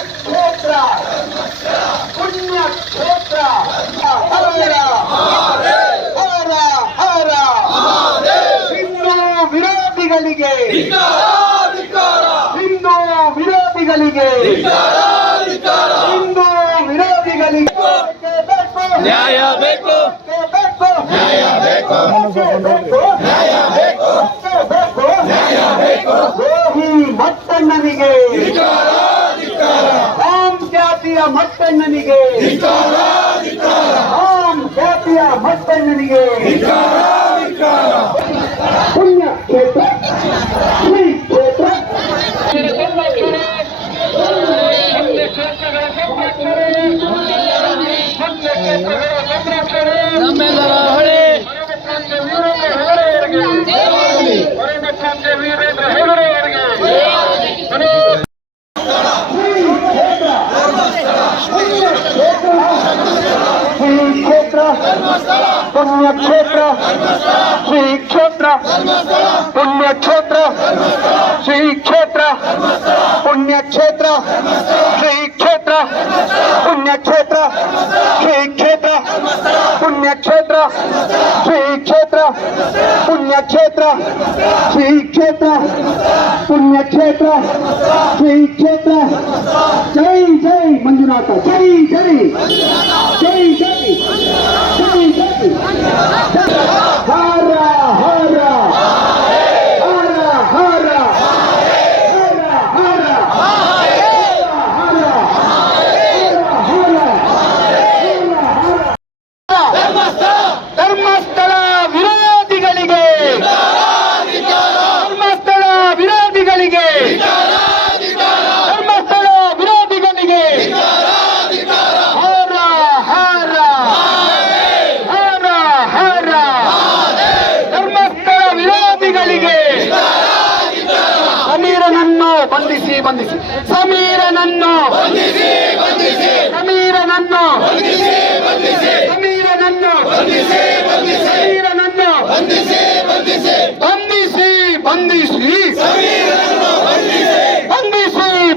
ಕ್ಷೇತ್ರ ಪುಣ್ಯ ಕ್ಷೇತ್ರ ಹರ ಹರ ಹರ ಹಿಂದೂ ವಿರೋಧಿಗಳಿಗೆ ಹಿಂದೂ ವಿರೋಧಿಗಳಿಗೆ ಹಿಂದೂ ವಿರೋಧಿಗಳಿಗೆ ನ್ಯಾಯ ಬೇಕು, ನ್ಯಾಯ ಬೇಕು, ನ್ಯಾಯ ಬೇಕು, ನ್ಯಾಯ ಬೇಕು. ರೋಹಿ ಮಟ್ಟಣ್ಣನಿಗೆ, ರಾಮ್ ಜಾತಿಯ ಮಟ್ಟಣ್ಣನಿಗೆ, ರಾಮ್ ಜಾತಿಯ ಮಟ್ಟಣ್ಣನಿಗೆ ಪುಣ್ಯ ಕ್ಷೇತ್ರ ಶ್ರೀ ಕ್ಷೇತ್ರ ನಮ್ಮೆಲ್ಲರ ಹೊಳೆ ಪುಣ್ಯಕ್ಷೇತ್ರ ಶ್ರೀ ಕ್ಷೇತ್ರ ಪುಣ್ಯಕ್ಷೇತ್ರ ಶ್ರೀ ಕ್ಷೇತ್ರ ಪುಣ್ಯಕ್ಷೇತ್ರ ಶ್ರೀ ಕ್ಷೇತ್ರ ಪುಣ್ಯಕ್ಷೇತ್ರ ಶ್ರೀ ಕ್ಷೇತ್ರ ಪುಣ್ಯಕ್ಷೇತ್ರ ಶ್ರೀ ಕ್ಷೇತ್ರ ಪುಣ್ಯಕ್ಷೇತ್ರ ಶ್ರೀ ಕ್ಷೇತ್ರ ಪುಣ್ಯಕ್ಷೇತ್ರ ಶ್ರೀ ಕ್ಷೇತ್ರ ಜೈ ಜೈ ಮಂಜುನಾಥ ಜೈ ಜೈ ಜೈ ಜೈ ಜೈ ಜೈ ಹರ ಹರ ಹರ ಹರ ಹರ ಹರ ಧರ್ಮಸ್ಥಳ ವಿರೋಧಿಗಳಿಗೆ, ಧರ್ಮಸ್ಥಳ ವಿರೋಧಿಗಳಿಗೆ, ಧರ್ಮಸ್ಥಳ ವಿರೋಧಿಗಳಿಗೆ ಹರ ಹರ ಹರ ಹರ ಧರ್ಮಸ್ಥಳ ವಿರೋಧಿಗಳಿಗೆ ಸಮೀರನನ್ನು ಬಂಧಿಸಿ ಬಂಧಿಸಿ ಸಮೀರನನ್ನು ಸಮೀರನನ್ನು ಸಮೀರನನ್ನು ಸಮೀರನನ್ನು ಬಂಧಿಸಿ ಬಂಧಿಸಿ ಬಂಧಿಸಿ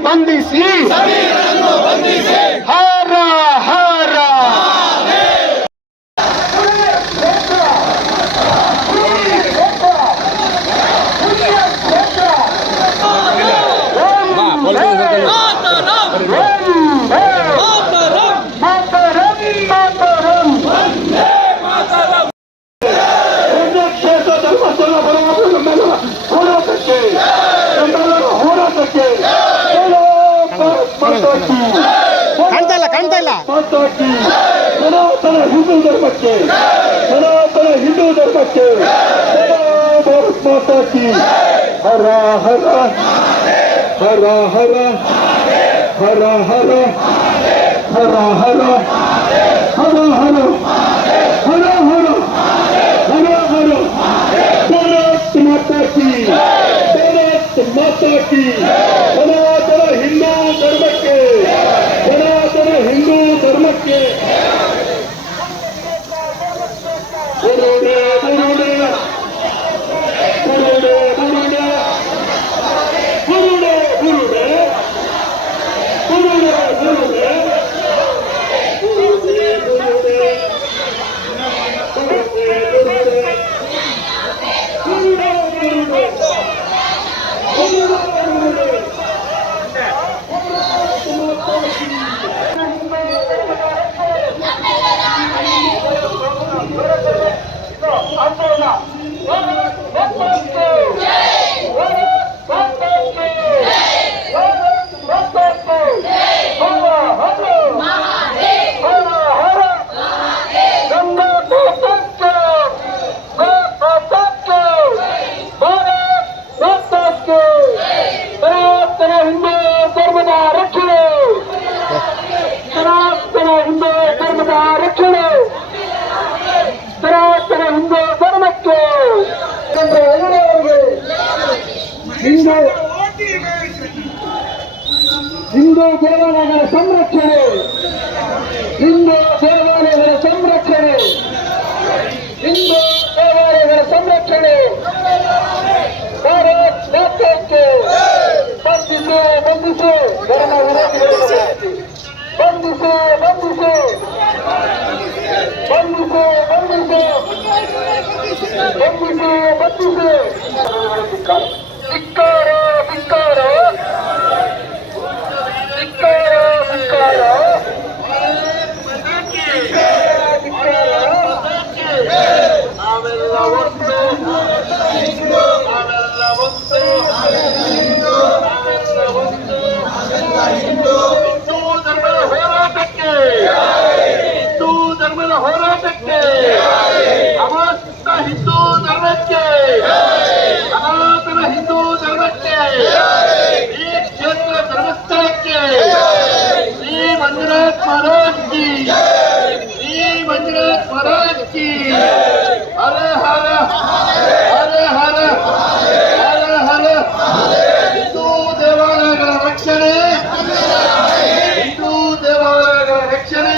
ಬಂಧಿಸಿ ಹರ ಹರ ಕಾಣ್ತಾ ಇಲ್ಲ ಸನಾತನ ಹಿಂದೂ ಧರ್ಮಕ್ಕೆ, ಸನಾತನ ಹಿಂದೂ ಧರ್ಮಕ್ಕೆ ಭಾರತ್ ಮಾತಾ ಕಿ ಹರ ಹರ ಹರ ಹರ ಹರ ಹರ ಹರ ಹರ ಹರ ಹರ ಹರ ಹರ ಹರ ಹರ ಭಾರತ್ ಮಾತಾ ಕಿ, ಭಾರತ್ ಮಾತಾ ಕಿ. ಸನಾತನ ಹಿಂದೂ ಧರ್ಮಕ್ಕೆ, ಸನಾತನ ಹಿಂದೂ ಧರ್ಮಕ್ಕೆ ಬರುಡೆ ಬರುಡೆ ಬರುಡೆ ಬರುಡೆ ಬರುಡೆ ಬರುಡೆ ಬರುಡೆ ಬರುಡೆ ಬರುಡೆ ಬರುಡೆ ಹಿಂದೂ ದೇವಾಲಯಗಳ ಸಂರಕ್ಷಣೆ, ಹಿಂದೂ ದೇವಾಲಯಗಳ ಸಂರಕ್ಷಣೆ, ಹಿಂದೂ ದೇವಾಲಯಗಳ ಸಂರಕ್ಷಣೆ. ಭಾರತ್ ಮಾತಾಕ್ಕೆ ಬಂಧಿಸು ಬಂಧಿಸು ಧರ್ಮ ವಿರೋಧಿಗಳಿಗೆ ರಕ್ಷಿಸಿ. ಧಿಕ್ಕಾರ ಧಿಕ್ಕಾರ ಧಿಕ್ಕಾರ ಧಿಕ್ಕಾರ. ನಾವೆಲ್ಲ ಒಂದು, ನಾವೆಲ್ಲ ಒಂದು, ನಾವೆಲ್ಲ ಒಂದು. ಹಿಂದೂ ಧರ್ಮದ ಹೋರಾಟಕ್ಕೆ, ಹಿಂದೂ ಧರ್ಮದ ಹೋರಾಟಕ್ಕೆ, ಸಮಸ್ತ ಹಿಂದೂ ಧರ್ಮಕ್ಕೆ, ಸನಾತನ ಹಿಂದೂ ಧರ್ಮಕ್ಕೆ, ಈ ಕ್ಷೇತ್ರ ಧರ್ಮಸ್ಥಳಕ್ಕೆ, ಶ್ರೀ ಮಂಜುನಾಥ್ ಮಹಾರಾಜ್ ಕಿ, ಶ್ರೀ ಮಂಜುನಾಥ್ ಮಹಾರಾಜ್ ಕಿ. ಹರ ಹರ ಹರ ಹರ ಹರ ಹರ. ಹಿಂದೂ ದೇವಾಲಯಗಳ ರಕ್ಷಣೆ, ಹಿಂದೂ ದೇವಾಲಯಗಳ ರಕ್ಷಣೆ,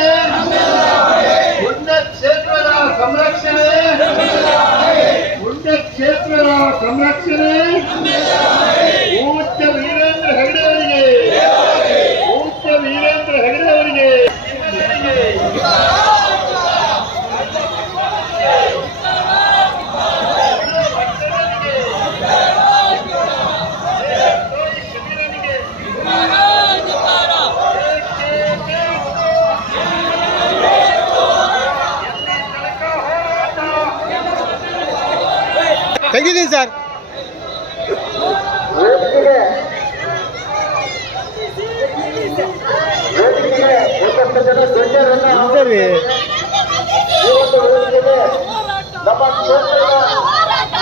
ಪುಣ್ಯಕ್ಷೇತ್ರದ ಸಂರಕ್ಷಣೆ, ಪುಣ್ಯಕ್ಷೇತ್ರದ ಸಂರಕ್ಷಣೆ. ಪೂಜ್ಯ ವೀರೇಂದ್ರ ಹೆಗಡೆ ಅವರಿಗೆ, ಪೂಜ್ಯ ವೀರೇಂದ್ರ ಹೆಗಡೆ ಅವರಿಗೆ. ತೆಗಿದ್ದೀನಿ ಸರ್. ವೇದಿಕೆಗೆ ಒಂದಷ್ಟು ಜನ ಗಣ್ಯರನ್ನ ಸರಿ ಈ ಒಂದು ವೇದಿಕೆಗೆ ನಮ್ಮ ಕ್ಷೇತ್ರದ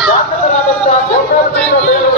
ಶಾಸಕರಾದಂತಹ ಗೋಪಾಲಕೃಷ್ಣ